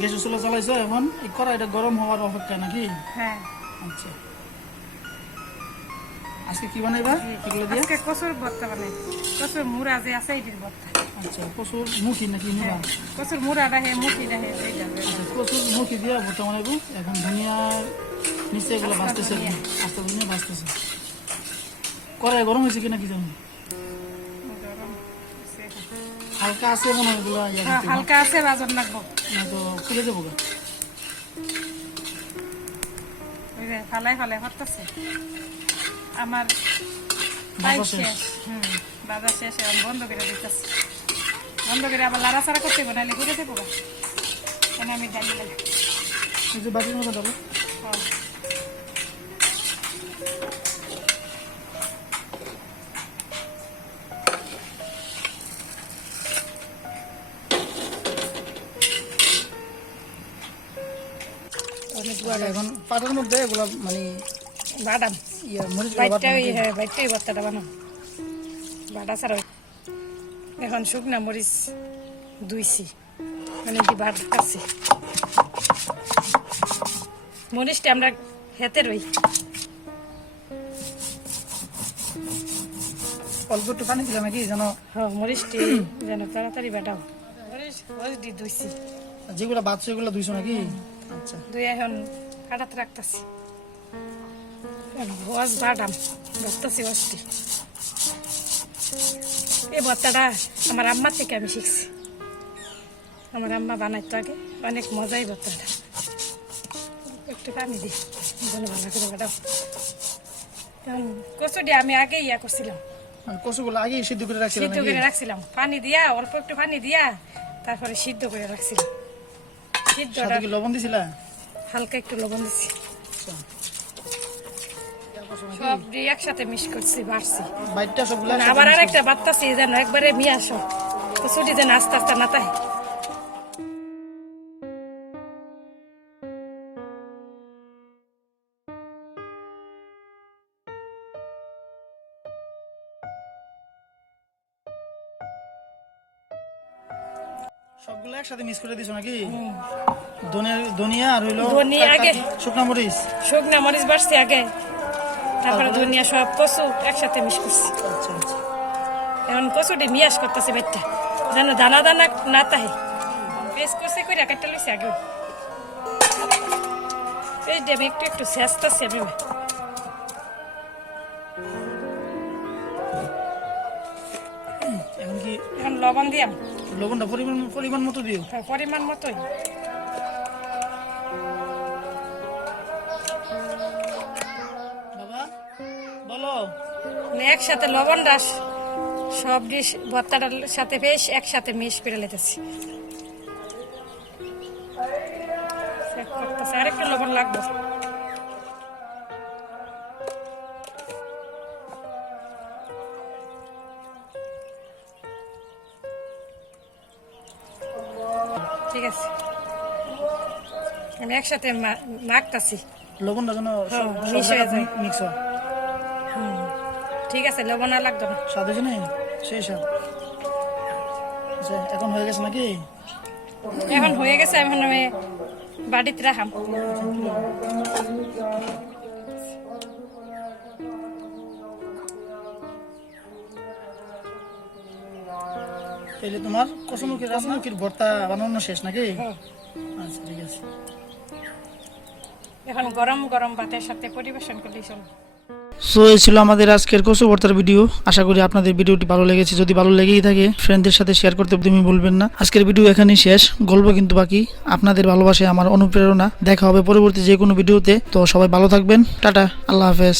গ্যাসের চুলা চালাইছো এখন এই কড়াইটা গরম হওয়ার অপেক্ষা নাকি? হ্যাঁ। আচ্ছা, আজকে কি বানাইবা এগুলো দিয়ে? আজকে কচুর ভর্তা বানাই। কচুর মুড়া যে আছে এটির ভর্তা। আচ্ছা, কচুর মুখি নাকি মুড়া? কচুর মুড়াটা হে মুখিটা হে এইটা। কচুর মুখি দিয়ে ভর্তা বানাইবো। এখন ধনিয়ার নিচে এগুলো ভাজতেছে, আস্তে ধনিয়া ভাজতেছে। কড়াই গরম হয়েছে কিনা কি জানি? হালকা আছে মনে হয় এগুলো। হালকা আছে, বাজন লাগবো না তো খুলে যাবো গা। ওই যে ফালাই ফালাই হরতাছে আমার শেষ। বাজার শেষ, এখন বন্ধ করে দিতেছি। বন্ধ করে আবার লাড়াচাড়া করতে বানাইলে ঘুরে দেবো গা। এখানে আমি ডালি লাগে এই যে বাটির মতো ডালো। এখন পাটের মধ্যে এগুলা মানে বাদাম মরিচ বাইটাই ভর্তাটা বানাম বাটা ছাড়া। এখন শুকনা মরিচ ধুইছি, মানে কি বাড়তেছি। মরিচটা আমরা হেতে রই, অল্প একটু পানি দিলাম নাকি যেন মরিচটি যেন তাড়াতাড়ি বাটাও। মরিচ দিয়ে ধুইছি, যেগুলো বাচ্চা এগুলো ধুইছো নাকি? আচ্ছা, ধুই এখন কাটাতে রাখতেছি। ওয়াজ বাদাম ভর্তাছি ওয়াজটি। এই ভর্তাটা আমার আম্মার থেকে আমি শিখছি। আমার আম্মা বানাইতো আগে, অনেক মজাই ভর্তাটা। একটু পানি দিই, ভালো করে বাটাও। কচুটি আমি আগে ইয়া করছিলাম, কচুগুলো আগে সিদ্ধ করে রাখছিলাম। সিদ্ধ করে রাখছিলাম পানি দিয়া, অল্প একটু পানি দিয়া, তারপরে সিদ্ধ করে রাখছিলাম। সিদ্ধটা লবণ দিছিলা? হালকা একটু লবণ দিছি। সব দিয়ে একসাথে মিক্স করছি, বাড়ছি। আবার আরেকটা বাড়তাছি যেন একবারে মিয়াস কচুটি যেন আস্তে আস্তে না তাই। সবগুলো একসাথে মিক্স করে দিছো নাকি? ধনিয়া আর হইলো ধনিয়া আগে, শুকনা মরিচ। শুকনা মরিচ বাড়ছি আগে, তারপরে ধনিয়া সব কচু একসাথে মিক্স করছি। আচ্ছা আচ্ছা, এখন কচুটি মিয়াস করতেছে বেটটা যেন দানা দানা না তাহে। পেস্ট করছে করে কাটতে লইছে আগে। এই যে আমি একটু একটু চেষ্টাছি আমি। এখন কি এখন লবণ দিয়াম। লবণটা পরিমাণ মতো দিও। পরিমাণ মতোই। বাবা বলো। একসাথে লবণটা সব ডিশ ভর্তাটার সাথে বেশ একসাথে মিক্স করে লেতেছি। আরেকটু লবণ লাগবে। ঠিক আছে, আমি একসাথে মাখতাছি। লবণটা যেন মিক্স হয়। ঠিক আছে, লবণ আর লাগবে না। স্বাদ হয়েছে না? সেই স্বাদ। আচ্ছা, এখন হয়ে গেছে নাকি? এখন হয়ে গেছে, এখন আমি বাড়িতে রাখাম। তাহলে তোমার কচুমুখির ভর্তা বানানো শেষ নাকি? আচ্ছা, ঠিক আছে। এখন গরম গরম ভাতের সাথে পরিবেশন করলেই চলবে। সো এই ছিল আমাদের আজকের কচু ভর্তার ভিডিও। আশা করি আপনাদের ভিডিওটি ভালো লেগেছে। যদি ভালো লেগেই থাকে ফ্রেন্ডদের সাথে শেয়ার করতে তুমি ভুলবেন না। আজকের ভিডিও এখানেই শেষ, গল্প কিন্তু বাকি। আপনাদের ভালোবাসায় আমার অনুপ্রেরণা। দেখা হবে পরবর্তী যে কোনো ভিডিওতে। তো সবাই ভালো থাকবেন। টাটা, আল্লাহ হাফেজ।